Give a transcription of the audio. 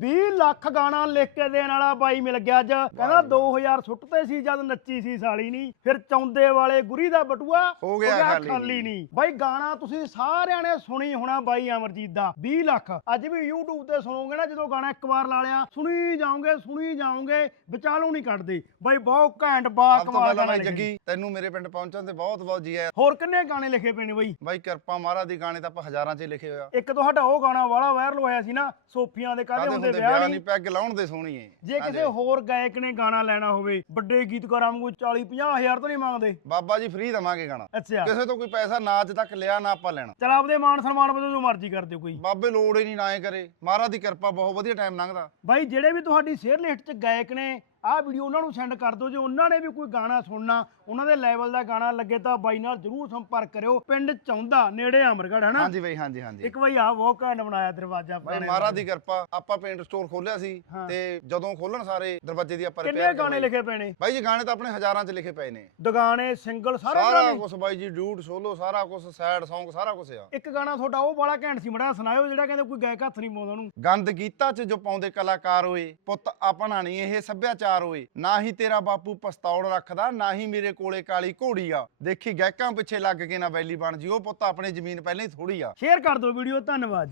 20 ਲੱਖ ਗਾਣਾ ਲਿਖ ਕੇ ਦੇਣ ਵਾਲਾ ਬਾਈ ਮਿਲ ਗਿਆ ਅੱਜ। ਕਹਿੰਦਾ 2000 ਸੁੱਟਦੇ ਸੀ ਜਦ ਨੱਚੀ ਸੀ ਸਾਲੀ ਨਹੀਂ। ਫਿਰ ਚੌਂਦੇ ਵਾਲੇ ਗੁਰੀ ਦਾ ਬਟੂਆ ਹੋ ਗਿਆ ਖਾਲੀ। ਨਹੀਂ। ਬਾਈ ਗਾਣਾ ਤੁਸੀਂ ਸਾਰਿਆਂ ਨੇ ਸੁਣੀ ਹੋਣਾ ਬਾਈ ਅਮਰਜੀਤ ਦਾ 20 ਲੱਖ। ਅੱਜ ਵੀ YouTube ਤੇ ਸੁਣੋਗੇ ਨਾ ਜਦੋਂ ਗਾਣਾ ਇੱਕ ਵਾਰ ਲਾ ਲਿਆ ਸੁਣੀ ਜਾਓਗੇ ਸੁਣੀ ਜਾਓਗੇ ਵਿਚਾਲੋਂ ਨਹੀਂ ਕੱਢਦੇ। ਬਾਈ ਬਹੁਤ ਘੈਂਟ ਬਾ ਕਮਾਲ ਲਿਖਿਆ। ਜੱਗੀ ਤੈਨੂੰ ਮੇਰੇ ਪਿੰਡ ਪਹੁੰਚਣ ਤੇ ਬਹੁਤ ਬਹੁਤ ਜੀ ਆਇਆਂ ਹੋਰ ਕਿੰਨੇ ਗਾਣੇ ਲਿਖੇ ਪਏ ਨੇ ਬਾਈ? ਬਾਈ ਕਿਰਪਾ ਮਹਾਰਾਜ ਦੀ ਗਾਣੇ ਤਾਂ ਆਪਾਂ ਹਜ਼ਾਰਾਂ 'ਚ ਲਿਖੇ ਹੋਇਆ ਇੱਕ ਤੁਹਾਡਾ ਉਹ ਗਾਣਾ ਵਾਲਾ ਵਾਇਰਲ ਹੋਇਆ ਸੀ ਨਾ ਸੋਫੀਆਂ ਦੇ ਕਾਹਦੇ ਹੁੰਦੇ ਹੁੰਦੇ ਵਿਆਹ ਨਹੀਂ ਪੈਗ ਲਾਉਣ ਦੇ ਸੋਹਣੀਏ ਜੇ ਕਿਸੇ ਹੋਰ ਗਾਇਕ ਨੇ ਗਾਣਾ ਲੈਣਾ ਹੋਵੇ ਵੱਡੇ ਗੀਤਕਾਰਾਂ ਵਾਂਗੂ 40 50 ਹਜ਼ਾਰ ਤਾਂ ਨਹੀਂ ਮੰਗਦੇ। ਬਾਬਾ ਜੀ ਫ੍ਰੀ ਦਵਾਂਗੇ ਗਾਣਾ। ਅੱਛਾ। ਕਿਸੇ ਤੋਂ ਕੋਈ ਪੈਸਾ ਨਾ ਅੱਜ ਤੱਕ ਲਿਆ ਨਾ ਆਪਾਂ ਲੈਣਾ। ਚਲ ਆਪਦੇ ਮਾਨ ਸਨਮਾਨ ਵਜੋਂ ਜੋ ਮਰਜ਼ੀ ਕਰ ਦਿਓ ਕੋਈ। ਬਾਬੇ ਲੋੜ ਹੀ ਨਹੀਂ ਨਾ ਇਹ ਕਰੇ। ਮਹਾਰਾਜ ਦੀ ਕਿਰਪਾ ਬਹੁਤ ਵਧੀਆ ਟਾਈਮ ਲੰਘਦਾ। ਬਾਈ ਜਿਹੜੇ ਵੀ ਤੁਹਾਡੀ ਸ਼ੇਅਰ ਲਿਸਟ 'ਚ ਗਾਇਕ ਨੇ ਆਹ ਵੀਡੀਓ ਉਹਨਾਂ ਨੂੰ ਸੈਂਡ ਕਰ ਦਿਓ ਜੇ ਉਹਨਾਂ ਨੇ ਵੀ ਕੋਈ ਗਾਣਾ ਸੁਣਨਾ ਉਹਨਾਂ ਦੇ ਲੈਵਲ ਦਾ ਗਾਣਾ ਲੱਗੇ ਤਾਂ ਬਾਈ ਨਾਲ ਜਰੂਰ ਸੰਪਰਕ ਕਰਿਓ ਪਿੰਡ ਚੌਂਦਾ ਨੇੜੇ ਅਮਰਗੜ ਹੈ ਨਾ ਹਾਂਜੀ ਬਾਈ ਹਾਂਜੀ ਹਾਂਜੀ। ਇੱਕ ਬਾਈ ਆਹ ਬਹੁਤ ਘੈਂਟ ਬਣਾਇਆ ਦਰਵਾਜ਼ਾ ਬਾਈ ਮਹਾਰਾਜ ਦੀ ਕਿਰਪਾ ਆਪਾਂ ਪੇਂਟ ਸਟੋਰ ਖੋਲਿਆ ਸੀ ਹਾਂ। ਤੇ ਜਦੋਂ ਖੋਲਣ ਸਾਰੇ ਦਰਵਾਜ਼ੇ ਦੀ ਆਪਾਂ ਕਿੰਨੇ ਗਾਣੇ ਲਿਖੇ ਪਏ ਨੇ? ਬਾਈ ਜੀ ਗਾਣੇ ਤਾਂ ਆਪਣੇ ਹਜ਼ਾਰਾਂ 'ਚ ਲਿਖੇ ਪਏ ਨੇ। ਦੁਗਾਣੇ ਸਿੰਗਲ ਸਾਰੇ ਸਾਰਾ ਕੁਝ ਬਾਈ ਜੀ ਡਿਊਟ ਸੋਲੋ ਸਾਰਾ ਕੁਝ ਸੈਡ Song ਸਾਰਾ ਕੁਝ ਆ। ਇੱਕ ਗਾਣਾ ਤੁਹਾਡਾ ਉਹ ਬੜਾ ਘੈਂਟ ਸੀ ਮੜਾ ਸੁਣਾਇਓ ਜਿਹੜਾ ਕਹਿੰਦੇ ਕੋਈ ਗਾਇਕ ਹੱਥ ਨਹੀਂ ਪਾਉਂਦਾ ਉਹਨੂੰ। ਗੰਦ ਗੀਤਾ 'ਚ ਜੋ ਪਾਉਂਦੇ ਕਲਾਕਾਰ ਹੋਏ ਪੁੱਤ ਆਪਣਾ ਨਹੀਂ ਇਹ ਸੱਭਿਆਚਾਰ ਹੋਏ। ਨਾ ਹੀ ਤੇਰਾ ਬਾਪੂ ਪਸਤੌੜ ਰੱਖਦਾ, ਨਾ ਹੀ ਮੇਰੇ ਕੋਲੇ ਕਾਲੀ ਘੋੜੀ ਆ। ਦੇਖੀ ਗਹਿਕਾਂ ਪਿੱਛੇ ਲੱਗ ਕੇ ਨਾ ਵੈਲੀ ਬਣ ਜੀ ਉਹ ਪੁੱਤ ਆਪਣੀ ਜ਼ਮੀਨ ਪਹਿਲਾਂ ਹੀ ਥੋੜੀ ਆ। ਸ਼ੇਅਰ ਕਰ ਦਿਓ ਵੀਡੀਓ, ਧੰਨਵਾਦ।